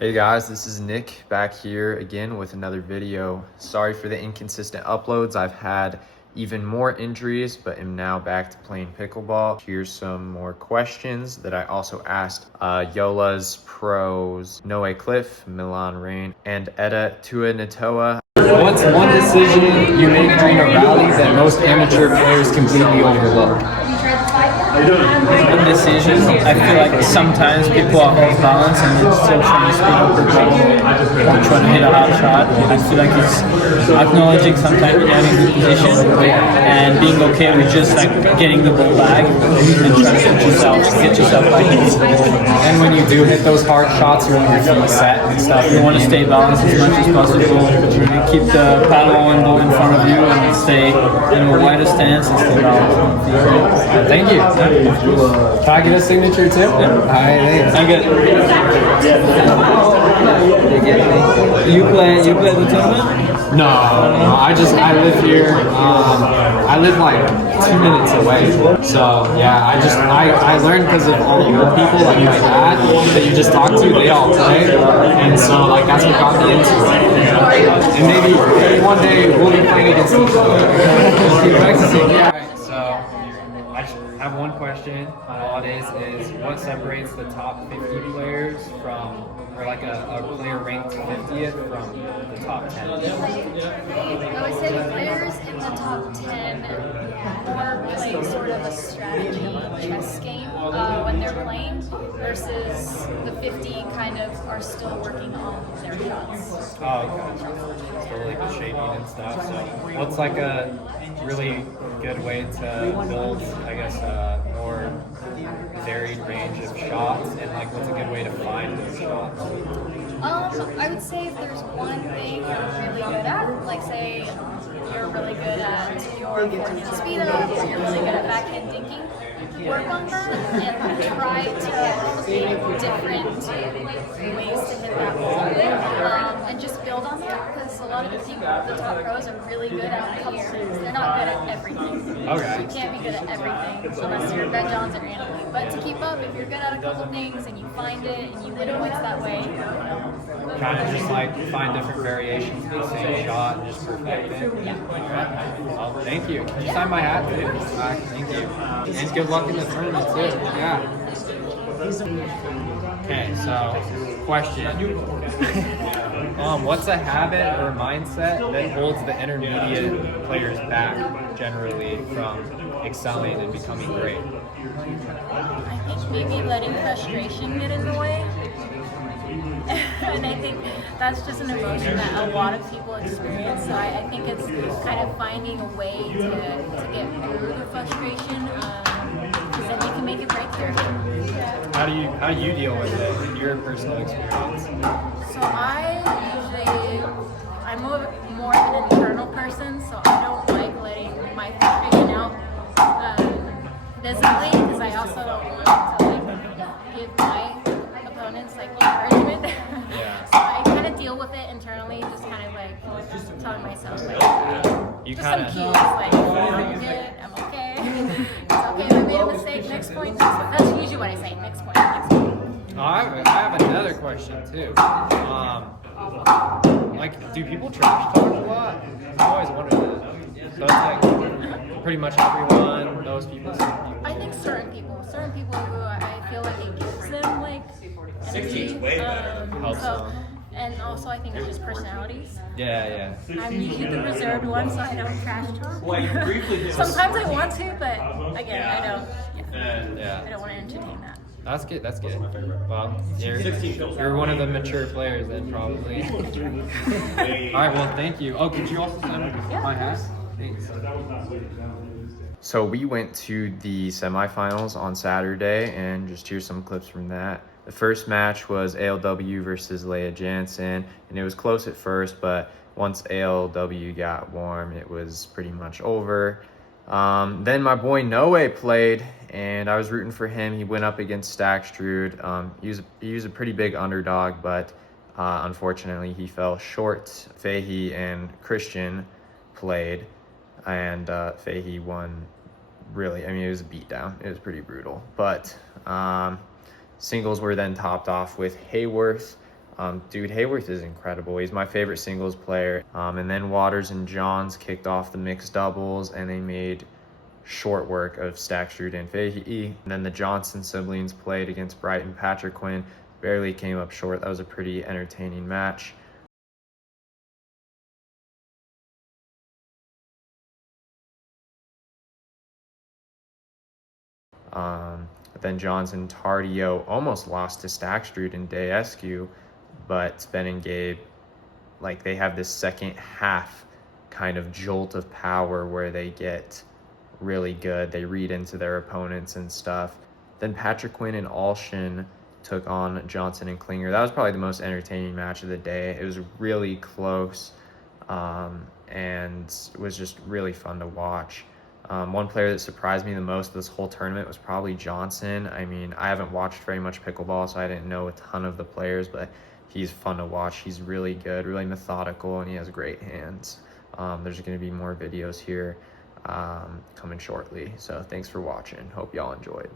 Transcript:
Hey guys, this is Nick back here again with another video. Sorry for the inconsistent uploads. I've had even more injuries, but am now back to playing pickleball. Here's some more questions that I also asked Joola's pros Noe Cliff, Milan Rain, and Etta Tuanatoa. What's one decision you make during a rally that most amateur players completely overlook? One decision. I feel like sometimes people are off balance and they're still trying to speed up the ball or trying to hit a hard shot. I feel like it's acknowledging sometimes you're having a good position and being okay with just like getting the ball back and trying to get yourself back in the position. And when you do hit those hard shots, you want your feet set and stuff. You want to stay balanced as much as possible. Keep the paddle and ball in front of you and stay in a wider stance and stay balanced. Thank you. Can I get a signature too? Yeah. Alright, thanks. I get. You play the tournament? No, I live here. I live like 2 minutes away. So yeah, I learned because of all the old people like my dad that you just talked to. They all play, and so like that's what got me into it. And maybe one day we'll be playing against each other. Keep practicing. Yeah. I have one question. All it is what separates the top 50 players from, or like a player ranked 50th from the top 10? I would say the players in the top 10 more play sort of a strategy chess game when they're playing versus the 50 kind of are still working on their shots. Oh, okay. Still like the shaping and stuff. So what's like a really good way to build, I guess, a more varied range of shots, and like what's a good way to find those shots? I would say if there's one thing you're really good at, like say you're really good at your forehand speed up, or you're really good at backhand dinking, work on that and try to pick different ways to hit that ball, and just build on that, because a lot of the people, the top pros, are really good at a couple things. They're not good at everything. Okay. You can't be good at everything unless you're Ben Johns or Annalie. But to keep up, if you're good at a couple things and you find it and you hit points that way, Kind of just like find different variations of the same shot and just perfect it. yeah. Well, thank you. Can you sign my hat too? Thank you. And good luck in the tournament too. Yeah. Okay, so question. What's a habit or mindset that holds the intermediate players back generally from excelling and becoming great? I think maybe letting frustration get in the way. And I think that's just an emotion that a lot of people experience. So I think it's kind of finding a way to get through the frustration, because then you can make it break through. How do you deal with it in your personal experience? So I'm more of an internal person, so I don't like letting my frustration out visibly, because I also don't want to like give my opponents like encouragement. Yeah. So I kind of deal with it internally, just kind of like telling myself like You just kind some of keys, like I'm good, I'm okay. It's okay if I made a mistake. Next point. That's usually what I say. Next point. Next point. I have another question too. Like, do people trash talk a lot? I always wondered that. So it's like pretty much everyone, those people, some people. I think certain people who I feel like it gives them like energy. Helps them. And also I think it's just personalities. Yeah. I'm usually the reserved one, so I don't trash talk. Sometimes I want to, but again, I don't. Yeah. I don't want to entertain that. That's good. Well, you're one of the mature players then, probably. All right. Well, thank you. Oh, could you also sign my hat? Thanks. So we went to the semifinals on Saturday, and just here's some clips from that. The first match was ALW versus Leah Jansen, and it was close at first, but once ALW got warm, it was pretty much over. Then my boy Noe played, and I was rooting for him. He went up against Stackstrud. He was a pretty big underdog, but unfortunately he fell short. Fahey and Christian played, and Fahey won. Really, I mean, it was a beatdown. It was pretty brutal. But singles were then topped off with Hayworth Dude, Hayworth is incredible. He's my favorite singles player. And then Waters and Johns kicked off the mixed doubles, and they made short work of Stackstrud and Fahey. And then the Johnson siblings played against Bright and Patrick Quinn. Barely came up short. That was a pretty entertaining match. Then Johnson Tardio almost lost to Stackstrud and Daescu, but Ben and Gabe, like, they have this second half kind of jolt of power where they get really good. They read into their opponents and stuff. Then Patrick Quinn and Alshin took on Johnson and Klinger. That was probably the most entertaining match of the day. It was really close, and it was just really fun to watch. One player that surprised me the most this whole tournament was probably Johnson. I mean, I haven't watched very much pickleball, so I didn't know a ton of the players, but he's fun to watch. He's really good, really methodical, and he has great hands. There's going to be more videos here coming shortly. So thanks for watching. Hope y'all enjoyed.